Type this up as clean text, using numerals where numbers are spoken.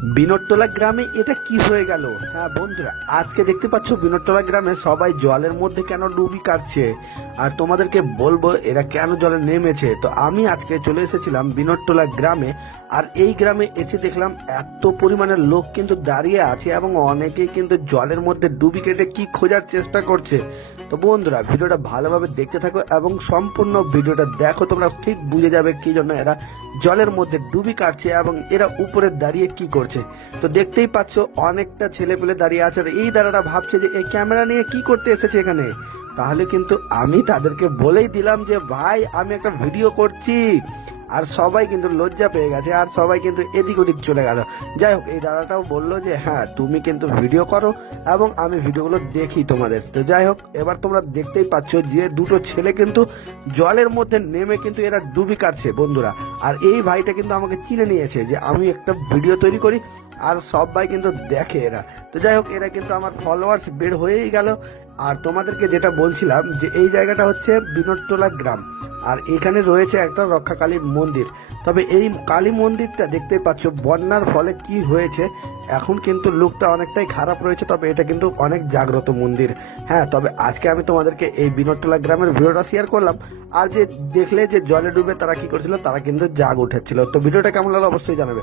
বিনোদটোলা গ্রামে এটা কি হয়ে গেল? হ্যাঁ বন্ধুরা, আজকে দেখতে পাচ্ছ বিনোদটোলা গ্রামে সবাই জলের মধ্যে কেন ডুবি কাটছে, আর তোমাদেরকে বলবো এরা কেন জলে নেমেছে। তো আমি আজকে চলে এসেছিলাম বিনোদটোলা গ্রামে, আর এই গ্রামে এসে দেখলাম এত পরিমাণের লোক কিন্তু দাঁড়িয়ে আছে এবং অনেকেই কিন্তু জলের মধ্যে ডুবি কেটে কি খোঁজার চেষ্টা করছে। তো বন্ধুরা, ভিডিওটা ভালোভাবে দেখতে থাকো এবং সম্পূর্ণ ভিডিওটা দেখো, তোমরা ঠিক বুঝে যাবে কি জন্য এরা জলের মধ্যে ডুবি কাটছে এবং এরা উপরে দাঁড়িয়ে কি করছে। তো দেখতেই পাচ্ছ অনেকটা ছেলে পেলে দাঁড়িয়ে আছে, আর এই দাদারা ভাবছে যে এই ক্যামেরা নিয়ে কি করতে এসেছে এখানে। তাহলে কিন্তু আমি তাদেরকে বলেই দিলাম যে ভাই আমি একটা ভিডিও করছি, আর সবাই কিন্তু লজ্জা পেয়ে গেছে, আর সবাই কিন্তু এদিক ওদিক চলে গেল। যাই হোক, এই দাদাটাও বললো যে হ্যাঁ তুমি কিন্তু ভিডিও করো এবং আমি ভিডিওগুলো দেখি তোমাদের। তো যাই হোক, এবার তোমরা দেখতেই পাচ্ছ যে দুটো ছেলে কিন্তু জলের মধ্যে নেমে কিন্তু এরা ডুবি কাটছে বন্ধুরা। আর এই ভাইটা কিন্তু আমাকে চিনে নিয়েছে যে আমি একটা ভিডিও তৈরি করি, আর সবাই কিন্তু দেখে এরা। তো যাই হোক, এরা কিন্তু আমার ফলোয়ার্স বের হয়েই গেল। আর তোমাদেরকে যেটা বলছিলাম যে এই জায়গাটা হচ্ছে বিনোদটোলা গ্রাম, আর এখানে রয়েছে একটা রক্ষাকালী মন্দির। তবে এই কালী মন্দিরটা দেখতে পাচ্ছ বন্যার ফলে কি হয়েছে, এখন কিন্তু লুকটা অনেকটাই খারাপ রয়েছে, তবে এটা কিন্তু অনেক জাগ্রত মন্দির। হ্যাঁ, তবে আজকে আমি তোমাদেরকে এই বিনোদটোলা গ্রামের ভিডিওটা শেয়ার করলাম। আর যে দেখলে যে জলে ডুবে তারা কি করছিল, তারা কিন্তু জাগ উঠেছিল। তো ভিডিওটা কেমন লাগলো অবশ্যই জানাবে।